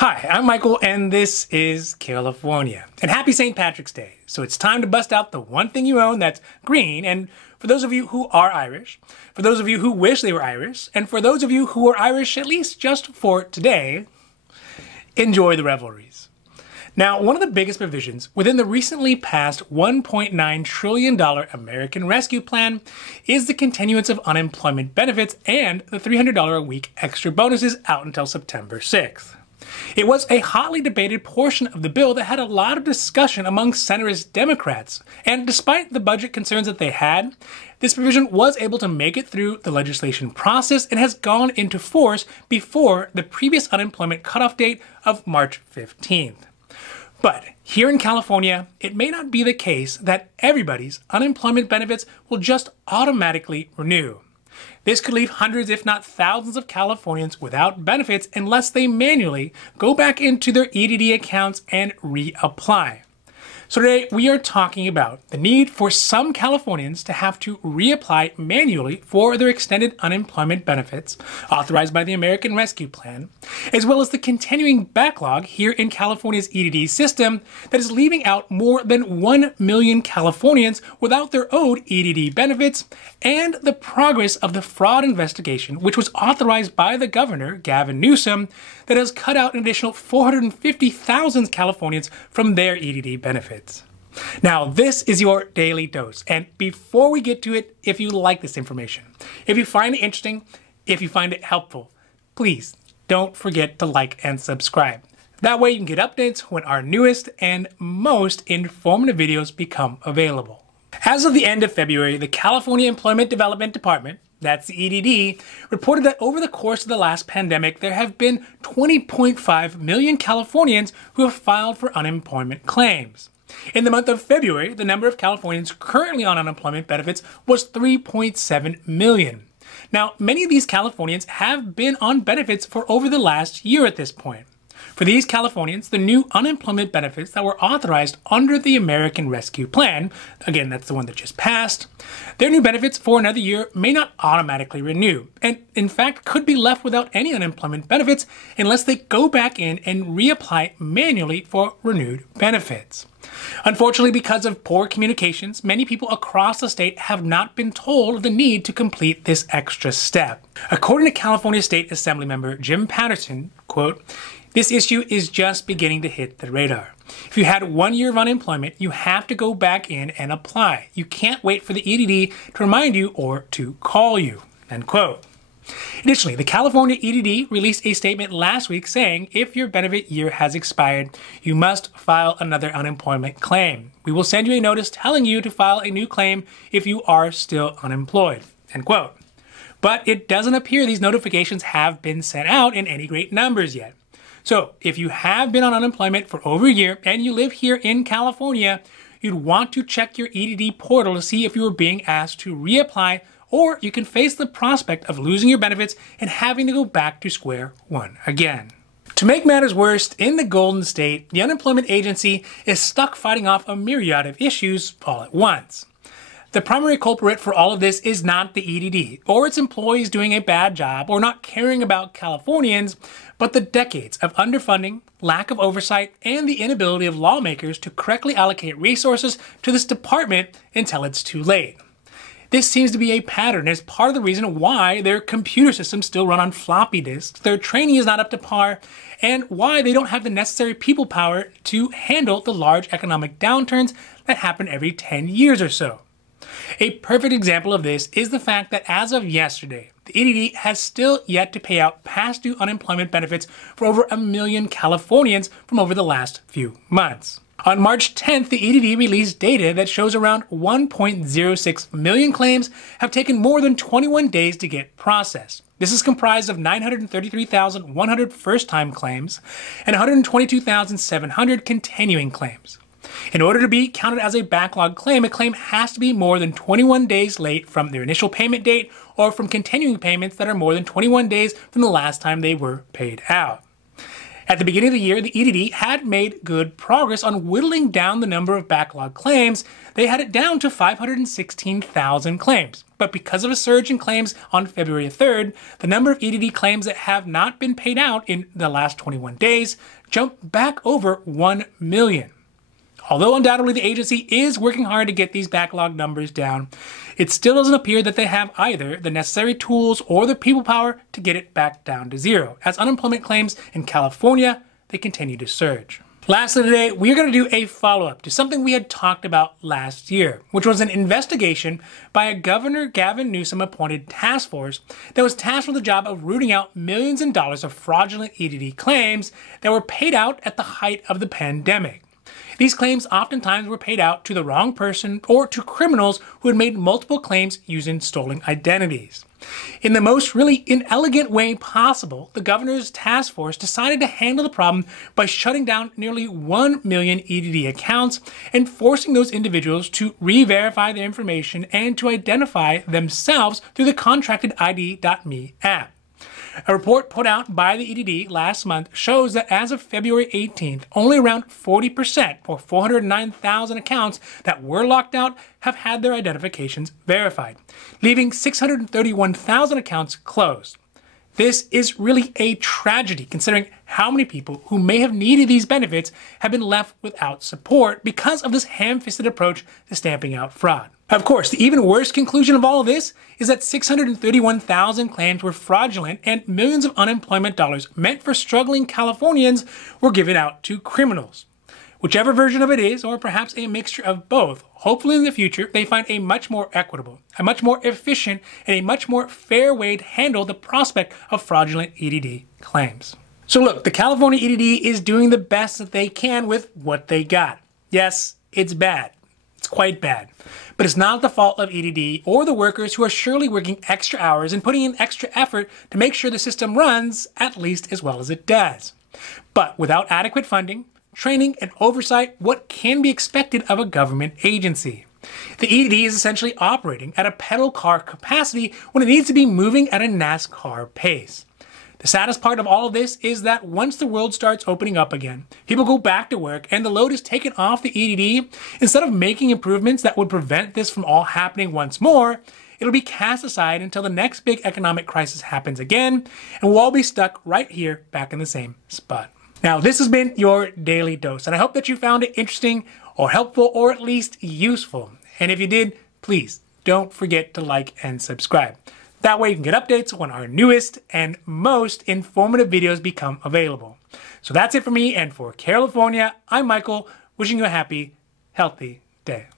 Hi, I'm Michael, and this is California. And happy St. Patrick's Day. So it's time to bust out the one thing you own that's green. And for those of you who are Irish, for those of you who wish they were Irish, and for those of you who are Irish at least just for today, enjoy the revelries. Now, one of the biggest provisions within the recently passed $1.9 trillion American Rescue Plan is the continuance of unemployment benefits and the $300 a week extra bonuses out until September 6th. It was a hotly debated portion of the bill that had a lot of discussion among centrist Democrats, and despite the budget concerns that they had, this provision was able to make it through the legislation process and has gone into force before the previous unemployment cutoff date of March 15th. But here in California, it may not be the case that everybody's unemployment benefits will just automatically renew. This could leave hundreds, if not thousands, of Californians without benefits unless they manually go back into their EDD accounts and reapply. So today we are talking about the need for some Californians to have to reapply manually for their extended unemployment benefits authorized by the American Rescue Plan, as well as the continuing backlog here in California's EDD system that is leaving out more than 1 million Californians without their owed EDD benefits, and the progress of the fraud investigation, which was authorized by the governor, Gavin Newsom, that has cut out an additional 450,000 Californians from their EDD benefits. Now, this is your daily dose. And before we get to it, if you like this information, if you find it interesting, if you find it helpful, please don't forget to like and subscribe. That way you can get updates when our newest and most informative videos become available. As of the end of February, the California Employment Development Department, that's the EDD, reported that over the course of the last pandemic, there have been 20.5 million Californians who have filed for unemployment claims. In the month of February, the number of Californians currently on unemployment benefits was 3.7 million. Now, many of these Californians have been on benefits for over the last year at this point. For these Californians, the new unemployment benefits that were authorized under the American Rescue Plan, again, that's the one that just passed, their new benefits for another year may not automatically renew, and in fact could be left without any unemployment benefits unless they go back in and reapply manually for renewed benefits. Unfortunately, because of poor communications, many people across the state have not been told of the need to complete this extra step. According to California State Assembly member Jim Patterson, quote, "This issue is just beginning to hit the radar. If you had 1 year of unemployment, you have to go back in and apply. You can't wait for the EDD to remind you or to call you," end quote. Additionally, the California EDD released a statement last week saying if your benefit year has expired, you must file another unemployment claim. We will send you a notice telling you to file a new claim if you are still unemployed, end quote. But it doesn't appear these notifications have been sent out in any great numbers yet. So if you have been on unemployment for over a year and you live here in California, you'd want to check your EDD portal to see if you are being asked to reapply, or you can face the prospect of losing your benefits and having to go back to square one again. To make matters worse, in the Golden State, the unemployment agency is stuck fighting off a myriad of issues all at once. The primary culprit for all of this is not the EDD, or its employees doing a bad job, or not caring about Californians, but the decades of underfunding, lack of oversight, and the inability of lawmakers to correctly allocate resources to this department until it's too late. This seems to be a pattern as part of the reason why their computer systems still run on floppy disks, their training is not up to par, and why they don't have the necessary people power to handle the large economic downturns that happen every 10 years or so. A perfect example of this is the fact that as of yesterday, the EDD has still yet to pay out past due unemployment benefits for over 1 million Californians from over the last few months. On March 10th, the EDD released data that shows around 1.06 million claims have taken more than 21 days to get processed. This is comprised of 933,100 first-time claims and 122,700 continuing claims. In order to be counted as a backlog claim, a claim has to be more than 21 days late from their initial payment date or from continuing payments that are more than 21 days from the last time they were paid out. At the beginning of the year, the EDD had made good progress on whittling down the number of backlog claims. They had it down to 516,000 claims. But because of a surge in claims on February 3rd, the number of EDD claims that have not been paid out in the last 21 days jumped back over 1 million. Although undoubtedly the agency is working hard to get these backlog numbers down, it still doesn't appear that they have either the necessary tools or the people power to get it back down to zero, as unemployment claims in California, they continue to surge. Lastly today, we're going to do a follow-up to something we had talked about last year, which was an investigation by a Governor Gavin Newsom appointed task force that was tasked with the job of rooting out millions in dollars of fraudulent EDD claims that were paid out at the height of the pandemic. These claims oftentimes were paid out to the wrong person or to criminals who had made multiple claims using stolen identities. In the most really inelegant way possible, the governor's task force decided to handle the problem by shutting down nearly 1 million EDD accounts and forcing those individuals to re-verify their information and to identify themselves through the contracted ID.me app. A report put out by the EDD last month shows that as of February 18th, only around 40%, or 409,000 accounts that were locked out, have had their identifications verified, leaving 631,000 accounts closed. This is really a tragedy considering how many people who may have needed these benefits have been left without support because of this ham-fisted approach to stamping out fraud. Of course, the even worse conclusion of all of this is that 631,000 claims were fraudulent and millions of unemployment dollars meant for struggling Californians were given out to criminals. Whichever version of it is, or perhaps a mixture of both, hopefully in the future they find a much more equitable, a much more efficient, and a much more fair way to handle the prospect of fraudulent EDD claims. So look, the California EDD is doing the best that they can with what they got. Yes, it's bad. It's quite bad. But it's not the fault of EDD or the workers who are surely working extra hours and putting in extra effort to make sure the system runs at least as well as it does. But without adequate funding, training, and oversight, what can be expected of a government agency? The EDD is essentially operating at a pedal car capacity when it needs to be moving at a NASCAR pace. The saddest part of all of this is that once the world starts opening up again, people go back to work and the load is taken off the EDD, instead of making improvements that would prevent this from all happening once more, it'll be cast aside until the next big economic crisis happens again, and we'll all be stuck right here back in the same spot. Now, this has been your Daily Dose, and I hope that you found it interesting or helpful or at least useful. And if you did, please don't forget to like and subscribe. That way you can get updates when our newest and most informative videos become available. So that's it for me, and for California, I'm Michael, wishing you a happy, healthy day.